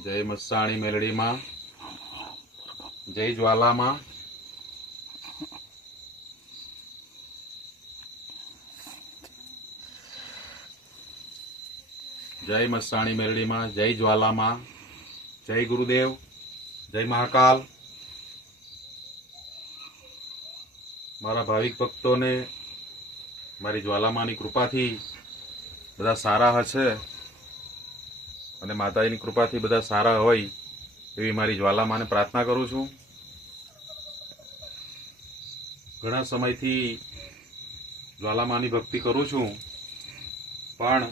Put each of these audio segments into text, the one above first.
जय मस्साणी मेलडी मां, जय ज्वाला मां, जय मस्साणी मेलडी मां, जय ज्वाला मां, जय गुरुदेव, जय महाकाल। मारा भाविक भक्तों ने मारी ज्वाला मानी कृपा थी बधा सारा हशे अने माताजीनी कृपा थी बधा सारा होय एवी मारी ज्वाला माने प्रार्थना करूं छूं। घणा समयथी ज्वाला मानी भक्ति करूं छूं, पण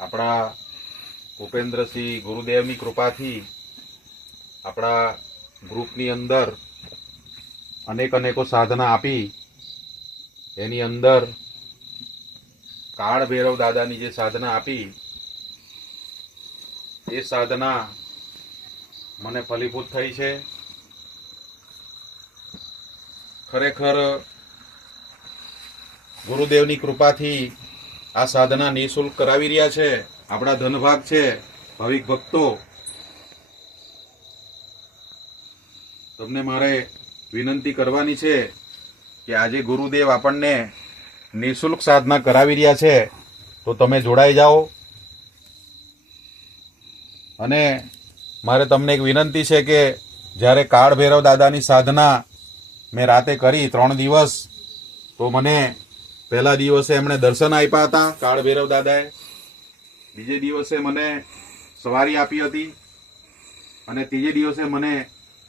आपणा भूपेन्द्रसिंह गुरुदेवनी कृपाथी आपणा ग्रुपनी अंदर अनेको साधना आपी एनी अंदर काळ भैरव दादानी जे साधना आपी ए साधना मने फलीभूत थई छे। खरेखर गुरुदेवनी कृपाथी आ साधना निःशुल्क करावी रह्या छे। आपणा धनभाग छे भाविक भक्तो। तमने मारे विनंती करवानी छे कि आजे गुरुदेव आपणने निःशुल्क साधना करावी रह्या छे तो तमे जोड़ाई जाओ। अने मारे तमने एक विनंती छे कि ज्यारे काळ भैरव दादानी साधना मैं राते करी 3 दिवस तो मने पहला दिवसे एमणे दर्शन आप्या हता काळ भैरव दादाए, बीजे दिवसे मने सवारी आपी हती अने तीजे दिवसे मने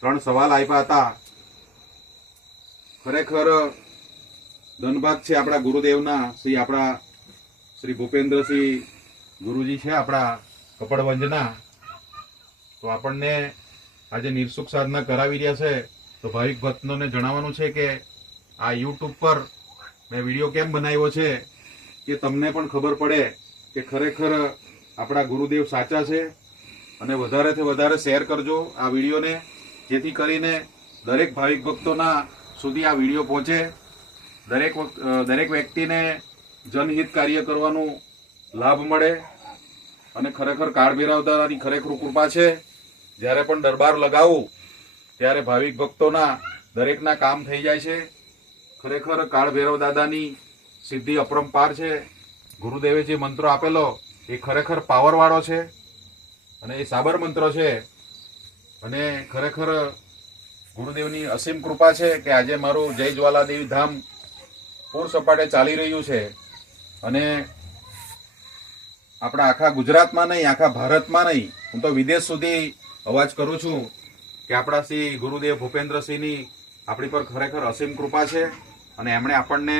3 सवाल आप्या हता। खरेखर धनभाग छे आपणा गुरुदेवना श्री भूपेन्द्रसिंह गुरुजी छे आपणा कपड़वंजना। तो आपणने आज निःशुल्क साधना करावी रह्या छे तो भाविक भक्तोने जणाववानुं छे के आ यूट्यूब पर मैं विडियो केम बनाव्यो छे कि तमने पण खबर पड़े कि खरेखर आपणा गुरुदेव साचा छे। अने वधारेथी वधारे शेर करजो आ विडियोने, जेथी करीने दरेक भाविक भक्तोना सुधी आ विडियो पहोंचे। दरेक व्यक्तिने जनहित कार्य करवानो लाभ मळे अने खरेखर काळ भैरव दादानी खरेखर कृपा छे। ज्यारे पण दरबार लगावुं त्यारे भाविक भक्तोना दरेकना काम थई जाय छे। खरेखर काळ भैरव दादानी सिद्धि अपरंपार छे। गुरुदेवे जे मंत्र आपेलो ए खरेखर पावर वाळो छे अने ए साबर मंत्र छे। अने खरेखर गुरुदेवनी असीम कृपा छे कि आज मारू जय ज्वाला देवी धाम पूर सपाटे चाली रह्यु छे। अने आपणा आखा गुजरातमां नहीं, आखा भारतमां नहीं, हूँ तो विदेश सुधी अवाज करूं छूं कि आपणा श्री गुरुदेव भूपेन्द्रसिंहनी आपणी पर खरेखर असीम कृपा छे। अने एमणे आपणने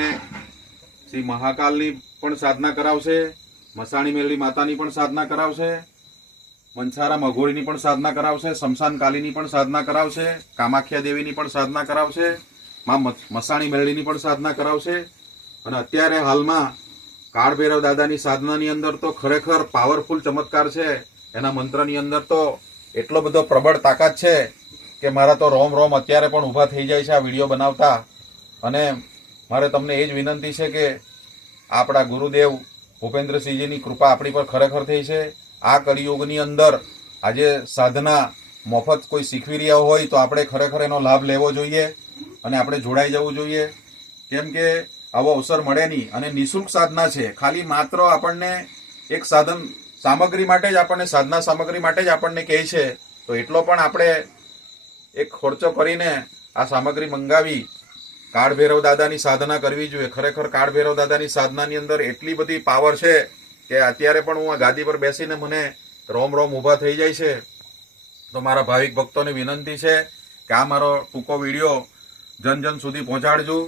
श्री महाकालनी पण साधना करावशे, मसाणी मेलडी मातानी पण साधना करावशे, मनसाराम अघोरीनी पण साधना करावशे, शमशान कालीनी पण साधना करावशे, कामाख्या देवीनी पण साधना करावशे, मां मसाणी मेलडीनी पण साधना करावशे। अने अत्यारे हालमां काळ भैरव दादानी साधनानी अंदर तो खरेखर पावरफुल चमत्कार छे। एना मंत्रनी अंदर तो एटलो बधो प्रबळ ताकत छे कि मारा तो रोम रोम अत्यारे पण ऊभा थई जाय छे आ विडियो बनावता। अने मारे तमने ए ज विनंती छे कि आपणा गुरुदेव भूपेन्द्रसिंहजीनी कृपा आपणी पर खरेखर थई छे। आ कलियुगनी अंदर आजे साधना मफत कोई शीखवी रह्या होय तो आपणे खरेखर एनो लाभ लेवो जोईए अने आपणे जोडाई जवुं जोईए। केम के आवो अवसर मळे नहीं अने निःशुल्क साधना छे। खाली मात्र आपणने एक साधन सामग्री माटे ज आपणने साधना सामग्री माटे ज आपणने कहे छे तो एटलो पण आपणे एक खर्चो करीने आ सामग्री मंगावी काळ भैरव दादानी साधना करवी जोईए। खरेखर काळ भैरव दादानी साधनानी अंदर एटली बधी पावर छे कि अत्यारे पण हूँ गादी पर बेसीने मने रोम रोम ऊभा थई जाय छे। तो मारा भाविक भक्तोने विनंती छे कि आ मारो टूंको विडियो जन जन सुधी पहोंचाडजो।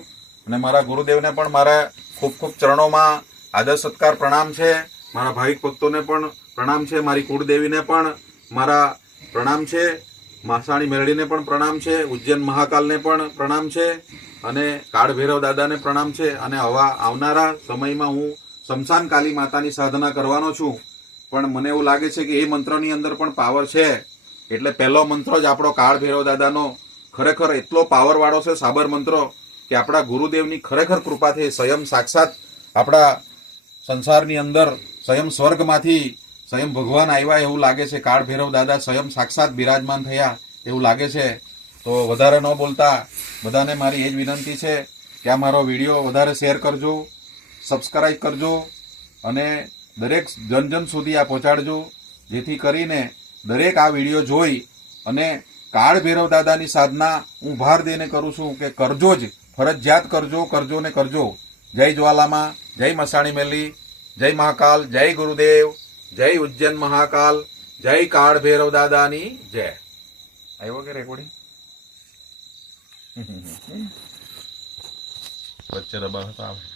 अने मारा गुरुदेवने पण मारा खूब खूब चरणोमां आदर सत्कार प्रणाम छे। मारा भाविक भक्तोने पण प्रणाम छे, मारी कुळदेवीने पण मारा प्रणाम छे, मासाणी मेलडीने पण प्रणाम छे, उज्जैन महाकालने पण प्रणाम छे अने काळ भैरव दादाने प्रणाम छे। अने हवा आवनारा समयमां हूँ शमशान काली मातानी साधना करवानो छुं, पण मने एवुं लागे छे कि ए मंत्रनी अंदर पण पावर छे। एटले पहेलो मंत्र ज आपणो काळ भैरव दादानो खरेखर एटलो पावर वाळो छे साबर मंत्र कि आपणा गुरुदेवनी खरेखर कृपाथी स्वयं साक्षात आपणा संसारनी अंदर स्वयं स्वर्गमांथी સ્વયં ભગવાન આવ્યા એવું લાગે છે, કાળ ભૈરવ દાદા સ્વયં સાક્ષાત બિરાજમાન થયા એવું લાગે છે. તો વધારે ન બોલતા બધાને મારી એ જ વિનંતી છે કે આ મારો વિડીયો વધારે શેર કરજો, સબસ્ક્રાઇબ કરજો અને દરેક જન સુધી આ પહોંચાડજો, જેથી કરીને દરેક આ વિડીયો જોઈ અને કાળ ભૈરવ દાદાની સાધના હું ભાર દઈને કરું છું કે કરજો જ, ફરજિયાત કરજો, કરજો ને કરજો. જય જ્વાલામાં, જય મસાણી મેલી, જય મહાકાલ, જય ગુરુદેવ, જય ઉજ્જૈન મહાકાલ, જય કાળ ભૈરવ દાદાની જય. આવ્યો કે રેકોર્ડિંગ? વચ્ચે દબાવ હતો આવે.